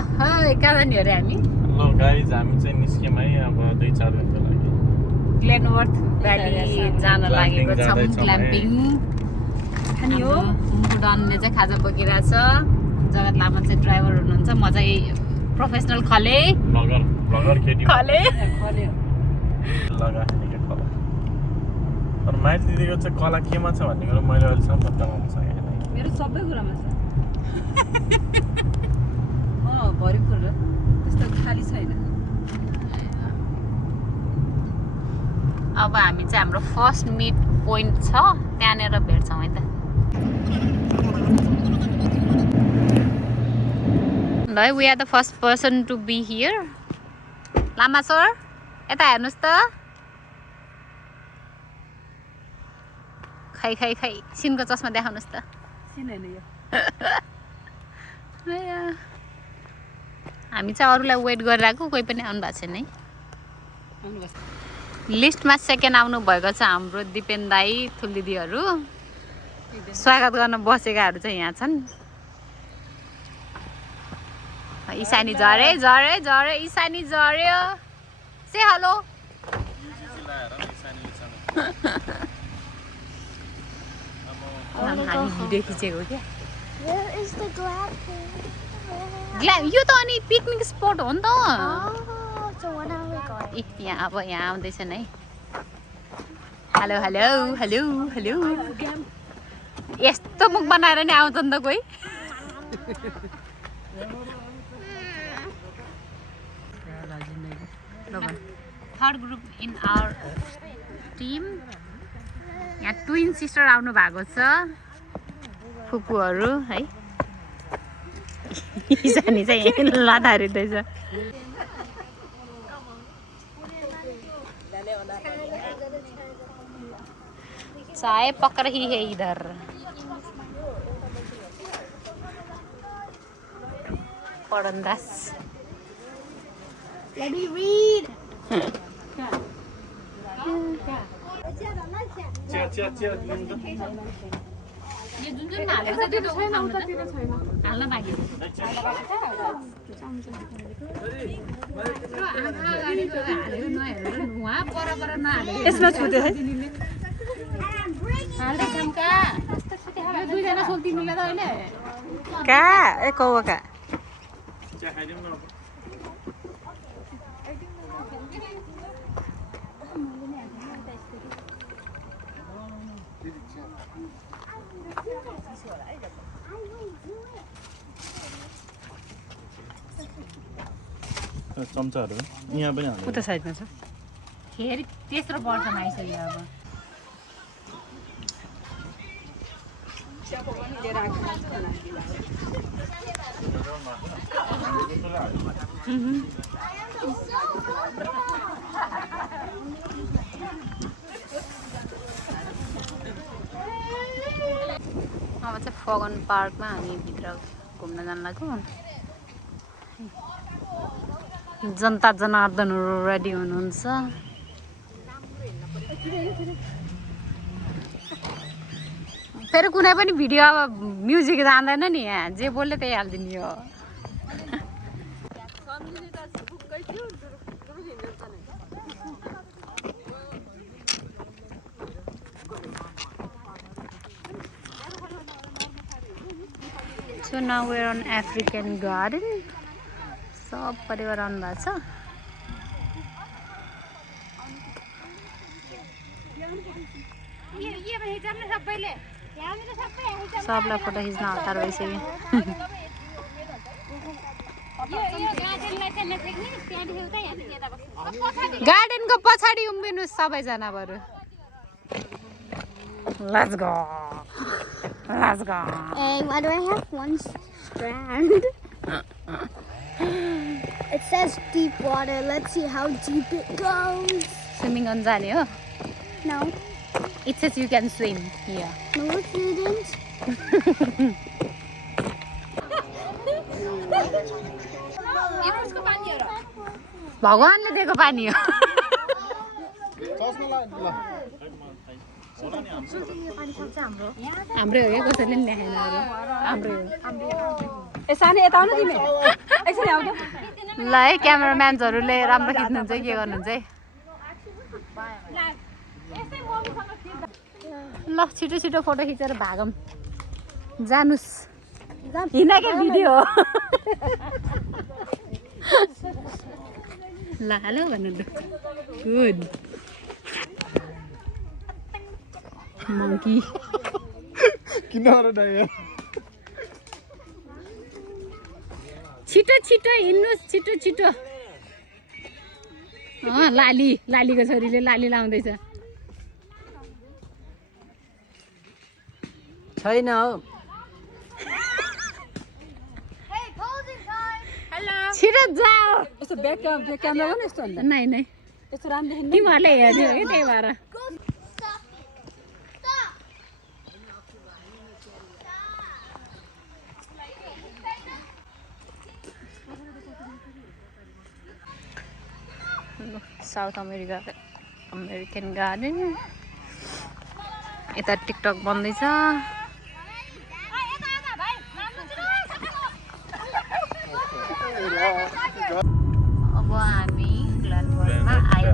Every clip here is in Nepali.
कहाँ जाने अरे हामी ल गाइज हामी चाहिँ निस्क्यौँ है अब 2-4 दिनको लागि ग्लेनवर्थ भ्याली जान लागेको छौँ क्ल्याम्पिङ अनि हो डनले चाहिँ खाजा बोकिरहेछ जगत लामा चाहिँ ड्राइभर हुनुहुन्छ म चाहिँ प्रोफेसनल खले ब्लगर केटी खले लगा खला तर माइती दिदीको चाहिँ कला केमा छ भन्ने कुरो मैले अहिलेसम्म पत्ता लगाउन सकेन मेरो सबै कुरामा छ भरिपुर त्यस्तो खाली छैन अब हामी चाहिँ हाम्रो फर्स्ट मिट पोइन्ट छ त्यहाँनिर भेट्छौँ है त ल we are the first person to be here Lama sir यता हेर्नुहोस् त खै खै खै सिनको चस्मा देखाउनुहोस् त सिन यो हामी चाहिँ अरूलाई वेट गरिरहेको कोही पनि आउनु भएको छैन है लिस्टमा सेकेन्ड आउनु भएको छ हाम्रो दिपेन दाई थुल दिदीहरू स्वागत गर्न बसेकाहरू चाहिँ यहाँ छन् इसानी झरे झरे झरे इसानी झर्यो से हेलो हामी भिडियो खिचेको क्या यो त अनि पिकनिक स्पट हो नि त यहाँ अब यहाँ आउँदैछन् है हेलो हेलो हेलो हेलो यस्तो मुख बनाएर नि आउँछ नि त कोही third group in our team यहाँ ट्विन सिस्टर आउनु भएको छ फुपूहरू है इसानी चाहिँ यही लदारिँदैछ चाय पक रही है इधर पढन्दास Let me read. यो जुन जुन हालेको छ त्यो त उठाउनु त हाल्न बाँकी यसमा छुट्यो है हाल्दैछौँ का यो दुईजना सोल तिमीलाई त अहिले कहाँ ए कौवा कहाँ चम्चाहरू यहाँ पनि हाल्नु उता साइडमा छ फेरि तेस्रो वर्षमा आइसक्यो अब अब चाहिँ फगन पार्कमा हामी भित्र घुम्न जान लाग्यौँ जनता जनार्दनहरू रेडी हुनुहुन्छ फेरि कुनै पनि भिडियो अब म्युजिक जान्दैन नि यहाँ जे बोल्यो त्यही हालिदिने हो So now we're on African Garden. सब परिवार आउनु भएको छ सबलाई फोटो खिच्न हतार भइसक्यो गार्डनको पछाडि उम्बिनुहोस् सबैजना बरु Let's go. Let's go. Hey, why do I have one strand? It says deep water. Let's see how deep it goes. Swimming on जाने हो? No. It says you can swim here. No, it didn't. भगवानले दिएको पानी हो हाम्रै हो क्या कसैले पनि देखाएन हाम्रो ए सानो यता आउनु तिमी एकछिन आऊ त ल है क्यामेराम्यान्सहरूले राम्रो खिच्नुहुन्छ के गर्नुहुन्छ है ल छिटो छिटो फोटो खिचेर भागौँ जानुस् हिँडेकै भिडियो हो ल हेलो भन्नु ल गुड मङ्की किन छिटो छिटो हिँड्नुहोस् छिटो छिटो लालीको छोरीले लाली लाउँदैछ छैन हौ छिटो जाऊ यस्तो ब्याक क्यामेरा पनि यस्तो हुन्छ नै नै यस्तो राम्रो देखिन्छ तिमीहरूले हेर्ने हो कि त्यही भएर साउथ अमेरिकन गार्डन यता टिकटक बन्दैछ अब हामी ग्लेनबर्नमा आयो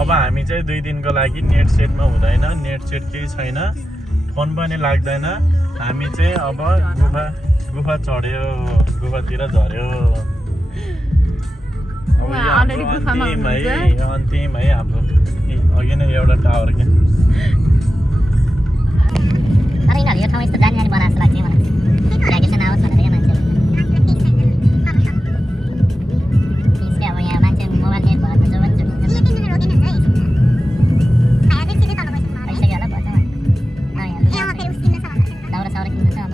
अब हामी चाहिँ 2 दिनको लागि नेट सेटमा हुँदैन नेट सेट केही छैन फोन पनि लाग्दैन हामी चाहिँ अब गुफा चढ्यो गुफातिर झर्यो अब यो अन्तिम है हाम्रो अघि नै एउटा टावर क्या यो ठाउँ यस्तो जानी जानी बनाएको लाग्छ मलाई भ्याकेसन आओस् भनेर क्या मान्छेहरू अब यहाँ मान्छे मोबाइल नेट भएर जो पनि दाउरा साउरा किन्नु छ अब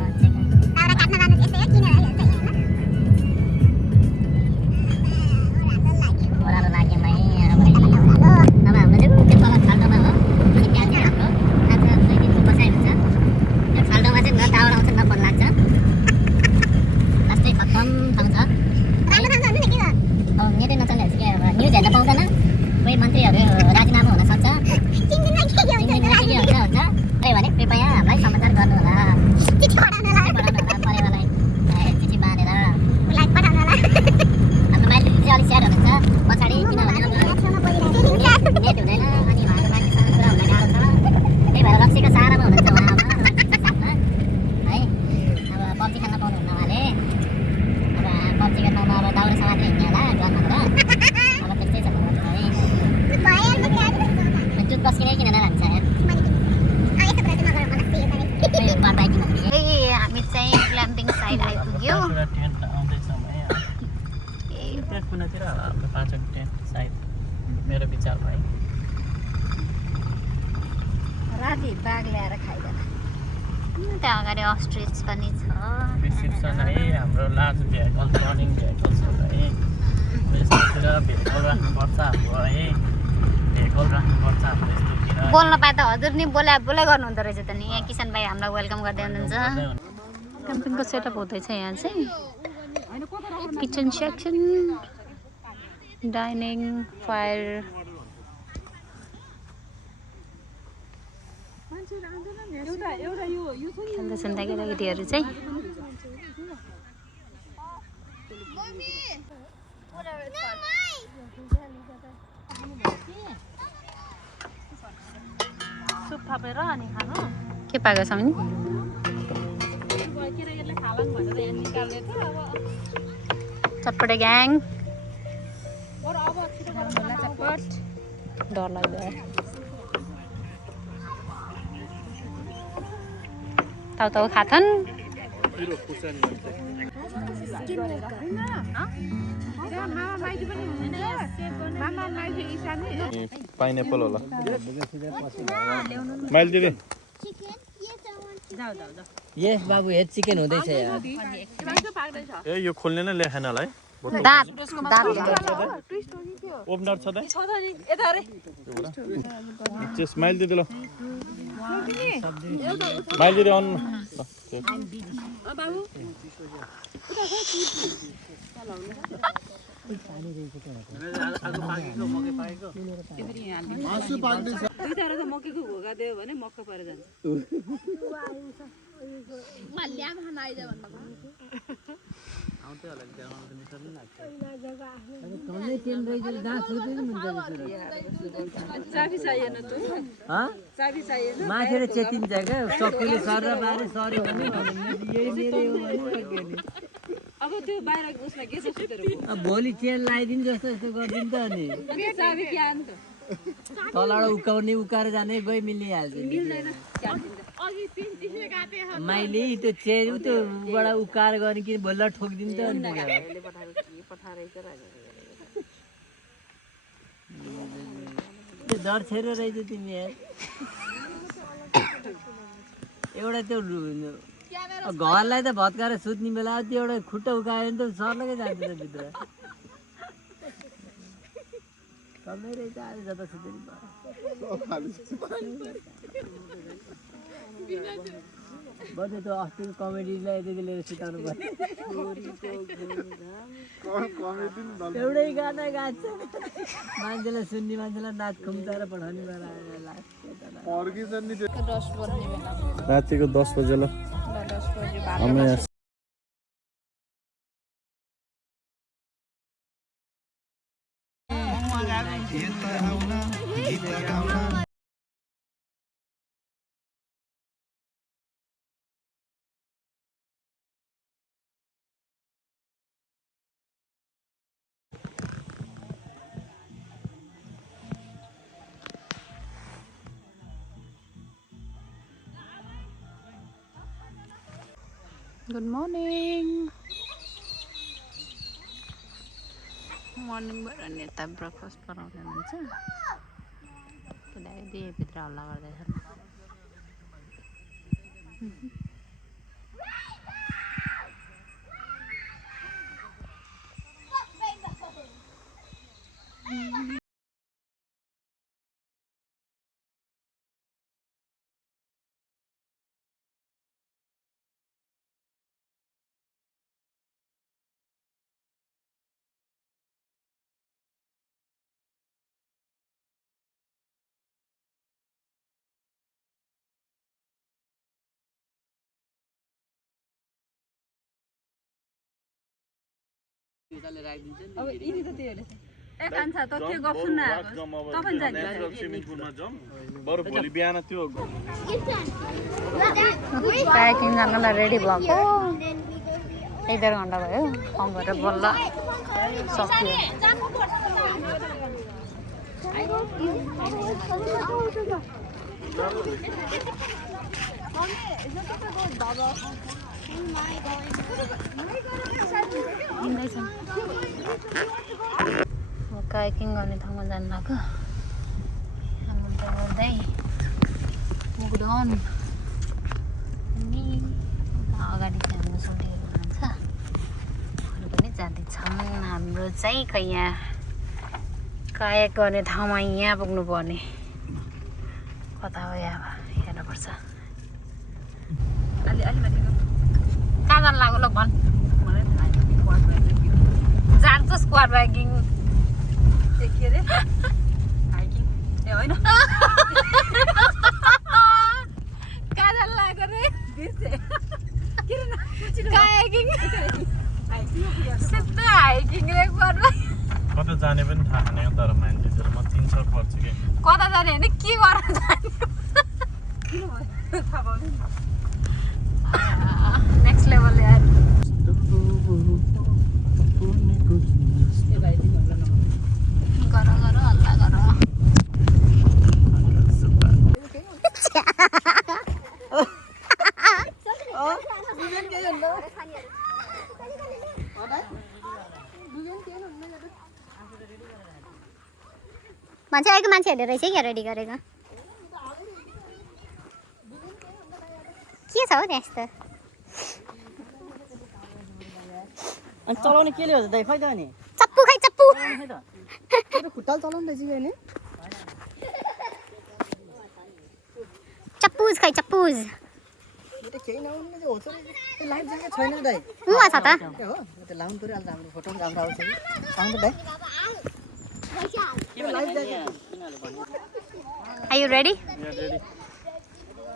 ओह्रालो लाग्यो है अब हाम्रो चाहिँ त्यो तल खाल्डोमा हो अनि त्यहाँ चाहिँ हाम्रो आज 2 दिनको बसाइ हुन्छ त्यो खाल्डोमा चाहिँ न टावर आउँछ न फोन लाग्छ लास्टै खत्तम ठाउँ छ नेटै नचल्ने हुन्छ क्या अब न्युज हेर्न पाउँदैन कोही मन्त्रीहरू राजीनामा हुन सक्छ हुन्छ त्यही भने कृपया हामीलाई समाचार गर्नु होला चिठी पठाउनु होला परिवारलाई चिठी बाँधेर हाम्रो माइली चाहिँ अलिक स्याड हुनुहुन्छ पछाडि किनभने नेट हुँदैन अनि उहाँको मान्छेसँग कुरा हुन गाह्रो छ त्यही भएर रक्सीको सहारामा हुनुहुन्छ उहाँ अब साथमा है अब पब्जी खेल्न पाउनुहुन्न उहाँले अब पब्जी खेल्नमा अब दाउरा समातेर हिँड्ने होला गनमा अब त्यस्तै छ टुथब्रस किन लान्छ हामी चाहिँ ग्ल्याम्पिङ साइड आइपुग्यो कुनातिर होला हाम्रो 5 टेन्ट सायद मेरो विचार भाइ राति बाघ ल्याएर खाइदैन त्यहाँ अगाडि अस्ट्रिच पनि छ रिसिप्सन है हाम्रो लार्ज भेहिकल रनिङ भेहिकल्सहरू है यस्तोतिर भेहिकल राख्नुपर्छ हाम्रो है भेहिकल राख्नुपर्छ हाम्रो यस्तोतिर बोल्न पाए त हजुर नि बोला गर्नुहुँदो रहेछ त नि यहाँ किसान भाइ हामीलाई वेलकम गर्दै हुनुहुन्छ क्याम्पिङको सेटअप हुँदैछ यहाँ चाहिँ किचन सेक्सन डाइनिङ फायर खेल्दैछन् केटाकेटीहरू चाहिँ सुप थपेर अनि खानु के पाएको छ नि चटपटे ग्याङ डर लाग्यो ताउ खाथन् पाइनएप्पल होला माइल दिदी ये बाबु हेड चिकन हुँदैछ यार ए यो खोल्ने नै लेखेनलाई दाँत ओपनर छ त यता रे माइल दिदी ल माइल दिदी अन मकैको घोगा दियो भने मक्का परेर जान्छ कमै ट्रेन रहेछ जहाँ सुत्दै हुन्छ चाबी चाहिएन त चाबी चाहिएन माथि चेकिन्छ क्या चक्कुले सर र बारे सरी भने यही मेरो हो भने अब त्यो बाहिर उसमा के छ सुतेर भोलि ट्रेन लगाइदिनु जस्तो यस्तो गरिदिनु त अनि चाबी के आन त तलबाट उकाएर जाने गइ मिलिहाल्छ माइली त्यो ट्रेन त्यो बाट उकाएर गर्ने कि भोलि ठोकिदिनु त अनि त्यो डर छेर रहेछ तिमी एउटा त्यो घरलाई त भत्काएर सुत्ने बेला त्यो एउटा खुट्टा उकायो भने त सर्लकै जान्छ त भित्र कमै रहेछ आज जता सुतेर बरु त्यो अस्तिको कमेडीलाई यति लिएर सुताउनु पर्यो एउटै गाना गान्छ मान्छेलाई सुन्ने मान्छेलाई नाच खुम्चाएर पठाउने बेला रातिको 10 बजे ल हामी गुड मर्निङ मर्निङबाट नेता ब्रेकफास्ट बनाउँदै हुनुहुन्छ केटाकेटी भित्र हल्ला गर्दैछन् अब यिनी त त्यो हेर्छ ए कान्छा त के गफ सुन्न आएको तपाईं जान्छ स्विमिङ पुलमा जाउँ बरु भोलि बिहान त्यो कायाकिङ गर्नलाई रेडी भएको 1.5 घन्टा भयो कम गरेर बल्ल सक्यो कायाकिङ गर्ने ठाउँमा जानु लाग्यो गर्दै मुगडन अनि अगाडि चाहिँ हाम्रो सोल्टीहरू हुनुहुन्छ उनीहरू पनि जाँदैछन् हाम्रो चाहिँ खै यहाँ कायाक गर्ने ठाउँमा यहाँ पुग्नु पर्ने कता हो यहाँ हेर्नुपर्छ कहाँ जानु लाग्यो ल भन् जान्छ स्क्वाड बाइकिङ के अरे हाइकिङ ए होइन कहाँ जानु लाग्यो रे बिर्से के रे कायाकिङ सिधै हाइकिङ रे स्क्वाड कता जाने पनि थाहा छैन तर मान्छेतिर म 300 पर्छ कि कता जाने होइन के गर्न जाने नेक्स्ट लेभल यार गर हल्ला गर भन्छ अर्को मान्छेहरूले रहेछ क्या रेडी गरेको के छ हौ त्यस्तो अनि चलाउने केले हो त खै त अनि चप्पु खै चप्पु खुट्टाल चलाउनु रहेछ हैन चप्पुज खै चप्पुज त्यो केही नहुने चाहिँ होछ त्यो लाइभ ज्याकेट छैन दाइ उहाँ छ त हो त्यो लाउनु पर्यो अलि राम्रो फोटो पनि राम्रो आउँछ कि आउँछ दाइ Are you ready? Yeah, ready.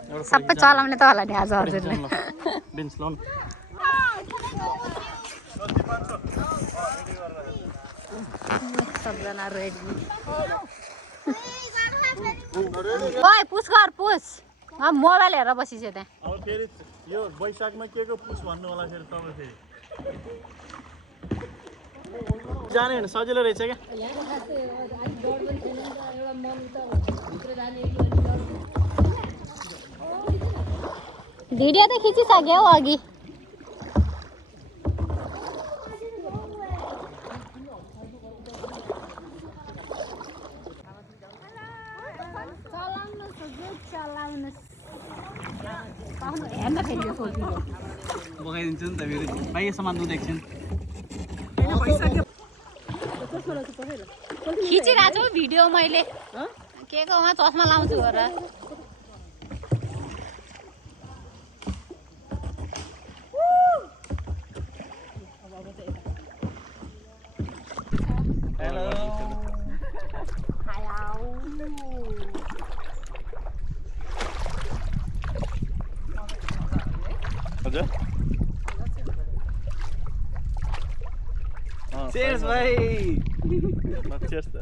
सबै चलाउने त होला नि आज हजुरले बिन्स लाउनु सबजना रेडी ओइ पुस गर पुस मोबाइल हेरेर बसिछ त्यहाँ अब फेरि यो वैशाखमा के को पुस भन्नु होला फेरि तपाईँ फेरि जाने होइन सजिलो रहेछ क्या भिडियो त खिचिसक्यो हौ अघि बगाइदिन्छु नि त फेरि बाहिर सामान दुध एकछिन खिचिरहेको छु भिडियो मैले के को उहाँ चस्मा लाउँछु हो र हजुर चेयर्स भाइ चेयर्स त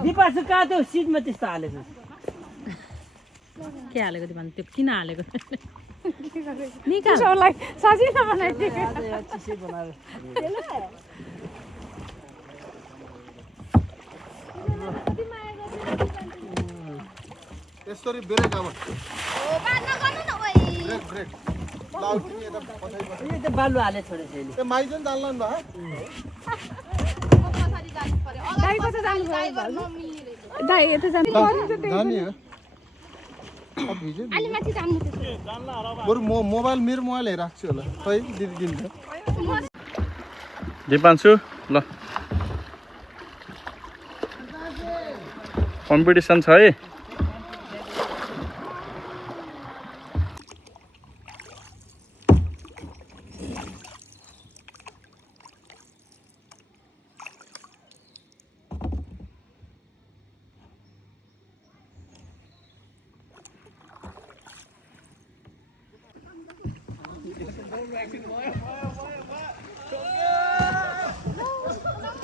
दिपासु कहाँ त्यो सिटमा त्यस्तो हालेको के हालेको त्यो भन्नु त्यो किन हालेको निकाल सजिलो यसरी ब्रेक अब ब्रेक ब्रेक लाउड नि यता पछाडि यो त बालु हाले छोडेछ अहिले त्यो माइजन डाल्नु नि भयो दाइ कता जानु पर्यो दाइ यता जानु जाने हो अब भिज्यो बरु म मोबाइल मेरो मोबाइल हेरिराख्छु होला खै दिदी दिन्छ दिपान्छु ल कम्पिटिसन छ है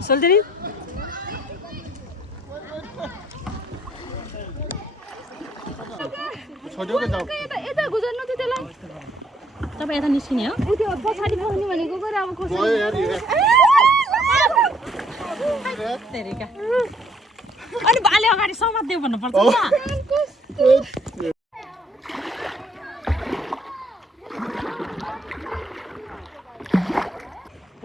सोल्दिनी छोड्यो के जाऊ यता गुजर्नु थियो त्यसलाई तपाईँ यता निस्किने हो त्यो पछाडि पाउने भनेको गएर अब गयो यार तेरिका अनि बाले अगाडि समात्देऊ भन्नुपर्छ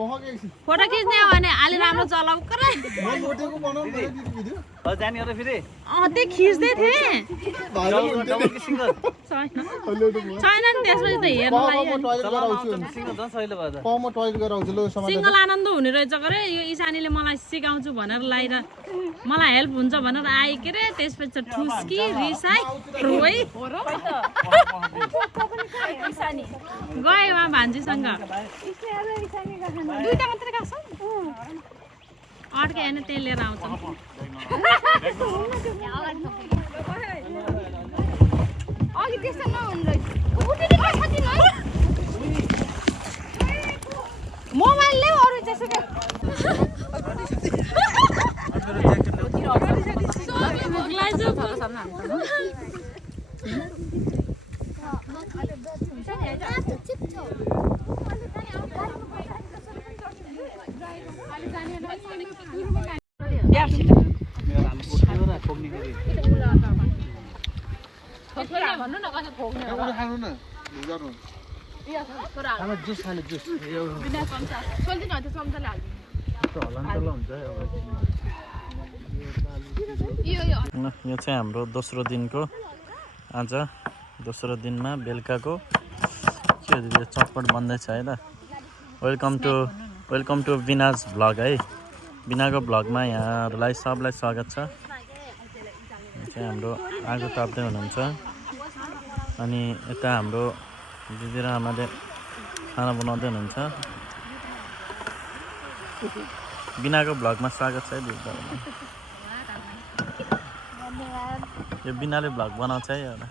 फोटो खिच्ने हो भने अलि राम्रो चलाऊ कर मोटेको बनाउनु पर्यो दिदी भिडियो जाने हो र फेरि त्यही खिच्दै थिएँ डबल कि सिङ्गल छैन नि त्यसपछि त हेर्नुलाई टोइलेट गराउँछु सिङ्गल झन् सहिलो भयो त म टोइलेट गराउँछु ल समाज सिङ्गल आनन्द हुने रहेछ गरे यो ईशानीले मलाई सिकाउँछु भनेर लाएर मलाई हेल्प हुन्छ भनेर आए के रे त्यसपछि ठुस्की रिसाई रोइ गए उहाँ भान्जीसँग दुईटा मात्रै गएको अड्के होइन त्यही लिएर आउँछ अघि त्यस्तो नहुनु रहेछ मोबाइल ल्याऊ अरू त्यसो भन्नु न कसो ठोक्ने एउटा खानु न गर्नु आमा जुस खाने जुस बिना चम्चा सोल्दिन त्यो चम्चाले हाल्दिनु यो चाहिँ हाम्रो दोस्रो दिनको आज दोस्रो दिनमा बेलुकाको के हो चटपट बन्दैछ है त वेलकम टु बिनाज भ्लग है बिनाको भ्लगमा यहाँहरूलाई सबलाई स्वागत छ चाहिँ हाम्रो आगो ताप्दै हुनुहुन्छ अनि यता हाम्रो दिदी र आमाले खाना बनाउँदै हुनुहुन्छ बिनाको भ्लगमा स्वागत छ है दिदी यो बिनाले भ्लग बनाउँछ है एउटा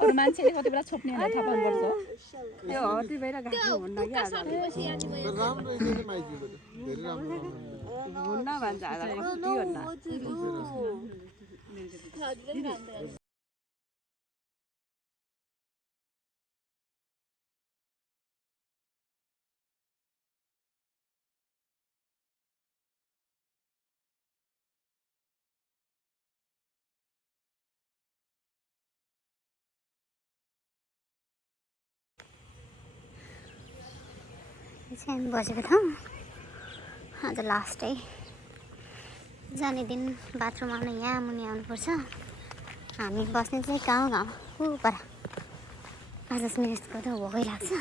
अरू मान्छेले कति बेला छोप्ने भनेर थाहा पाउनुपर्छ यो हटी भएर घाँस हुन्न कि आज राम्रो यसले माइतीको धेरै राम्रो हुन्न भन्छ आज कति हुन्न हामी बसेको ठाउँ आज लास्ट है जाने दिन बाथरुम आउनु यहाँ मुनि आउनुपर्छ हामी बस्ने चाहिँ गाउँ पर आज यस्तो त भोकै लाग्छ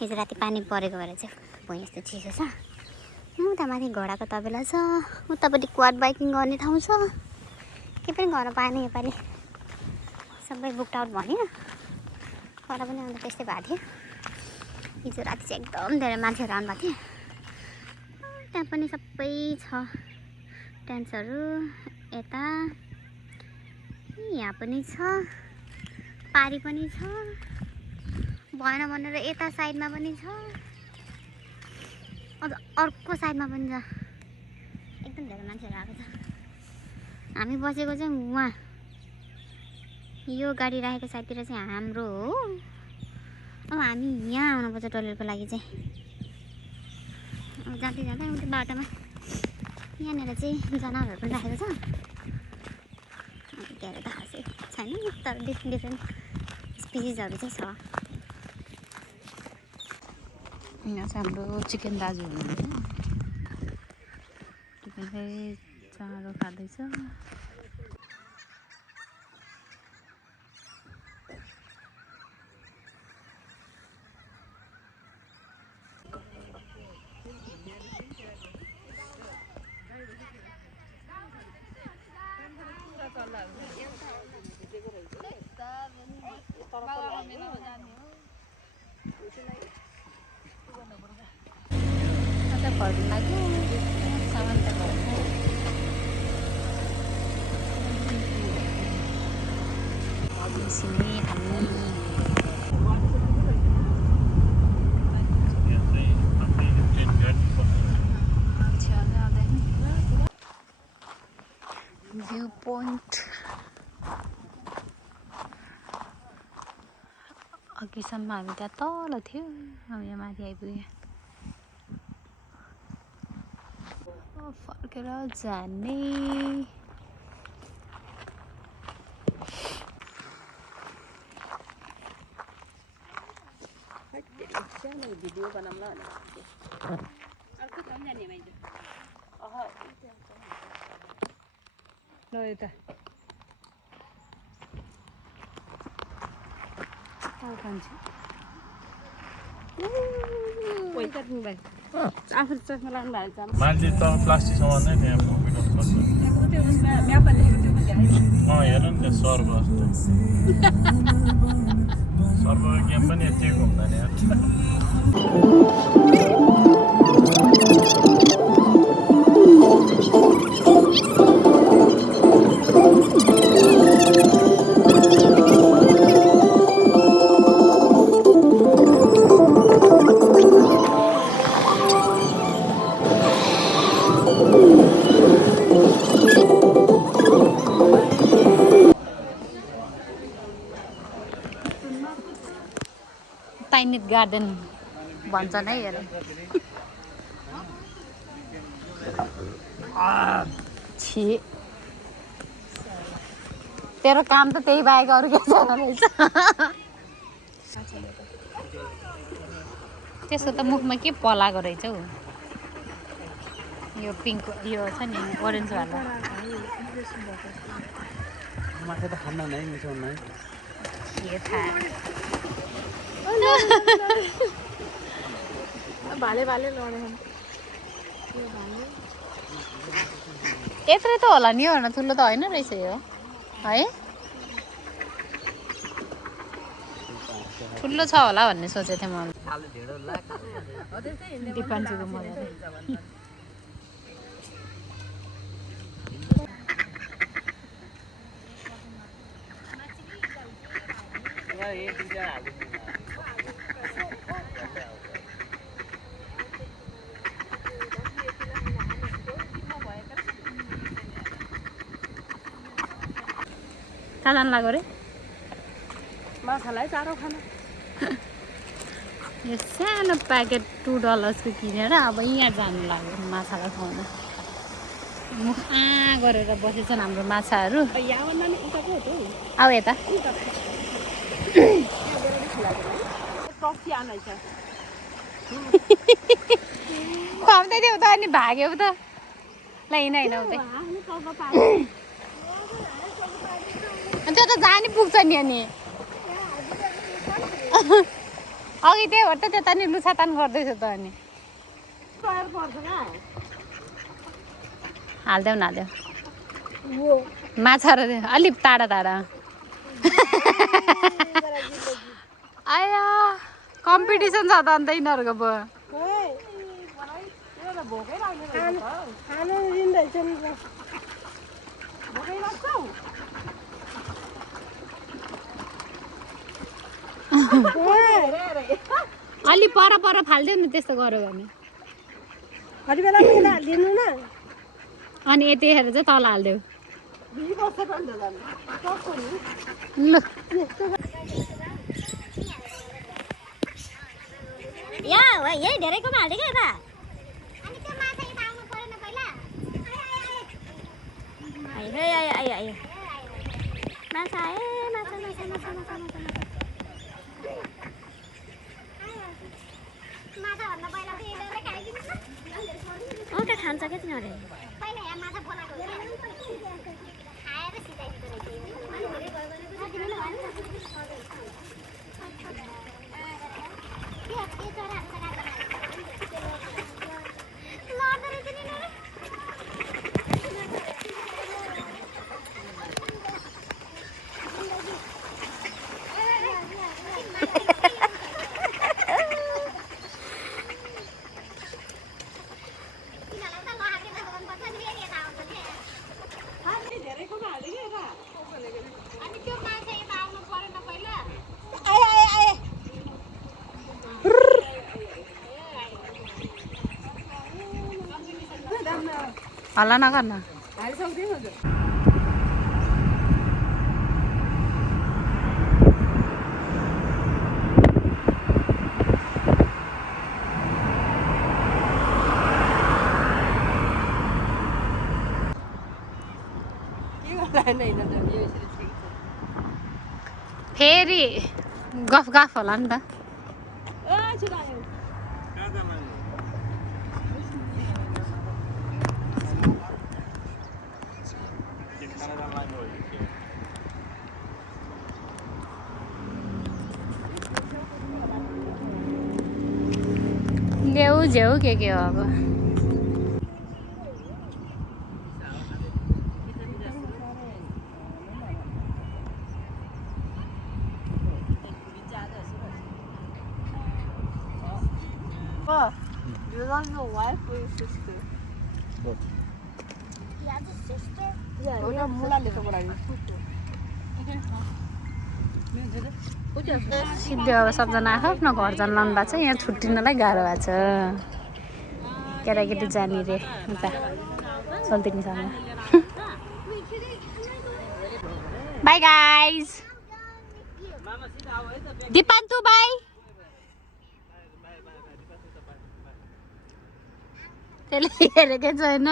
हिजो राति पानी परेको भएर चाहिँ भुइँ यस्तो चिसो छ उता माथि घोडाको तबेला छ उतापट्टि क्वाड बाइकिङ गर्ने ठाउँ छ के पनि गर्न पाएन योपालि सबै बुक्ड आउट भन्यो पर पनि अन्त त्यस्तै भएको थियो हिजो राति चाहिँ एकदम धेरै मान्छेहरू आउनुभएको थियो त्यहाँ पनि सबै छ टेन्ट्सहरू यता यहाँ पनि छ पारी पनि छ भएन भनेर यता साइडमा पनि छ अझ अर्को साइडमा पनि छ एकदम धेरै मान्छेहरू आएको छ हामी बसेको चाहिँ उहाँ यो गाडी राखेको साइडतिर चाहिँ हाम्रो हो अब हामी यहाँ आउनुपर्छ टोइलेटको लागि चाहिँ अब जाँदै जाँदै उता बाटोमा यहाँनिर चाहिँ जनावरहरू पनि राखेको छ धेरै त खासै छैन तर डिफ्रेन्ट स्पिसिसहरू चाहिँ छ यहाँ चाहिँ हाम्रो चिकन दाजु हुनुहुन्छ चिकनले चारो खाँदैछ घरको लागि सामान त सिमी हामी भ्यू पोइन्ट अघिसम्म हामी त्यहाँ तल थियो अब यहाँ माथि आइपुग्यो फर्केर जाने भिडियो बनाउँला ल यता मान्छे त प्लास्टिक सामान नै त्यहाँ हेर नि त्यो सर्व सर्व गेम पनि यतिको हुँदैन यार टाइनिट गार्डन भन्छन् है हेर छि तेरो काम त त्यही बाहेक अरू के छैन रहेछ त्यसो त मुखमा के पलाएको रहेछ हौ यो पिङ्क यो छ नि ओरेन्ज वाला माछा त खान्न नै मिठो नै के थाहा भाले भाले लडे यत्रै त होला नि हो ठुलो त होइन रहेछ यो है ठुलो छ होला भन्ने सोचेको थिएँ मैले दिपान्चुको मजाले कहाँ जानु लाग्यो रे माछालाई चारो खान यो सानो प्याकेट $2 किनेर अब यहाँ जानु लाग्यो माछालाई खुवाउन मुख गरेर बसेछन् हाम्रो माछाहरू आऊ यता खुवाउँदै थियौ त अनि भाग्यौ त ल हिँड हुँदै त्यो त जानी पुग्छ नि अनि अघि त्यही हो त त्यता नि लुछातान गर्दैछ त अनि हालिदेऊ न हालिदेऊ माछा र अलिक टाढा टाढा आया कम्पिटिसन छ त अन्त यिनीहरूको भयो अलि पर फालिदेऊ नि त्यस्तो गर्यो भने अनि यतिखेर चाहिँ तल हालिदेऊ ल यही धेरैकोमा हाल्दै क्या यता आयो माछा खान्छ क्या तिनीहरूले हल्ला नगर्न फेरि गफ होला नि त ल्याउ झ्याउ के हो अब was a wife or a sister? Both. He has a sister? सिधै अब सबजना आफ्नो घर जान लानु भएको छ यहाँ छुट्टिनलाई गाह्रो भएको छ केटाकेटी जाने रे उता सल्तिनीसँग बाई गाइज दिपान्तु बाई त्यसले हेरेकै छैन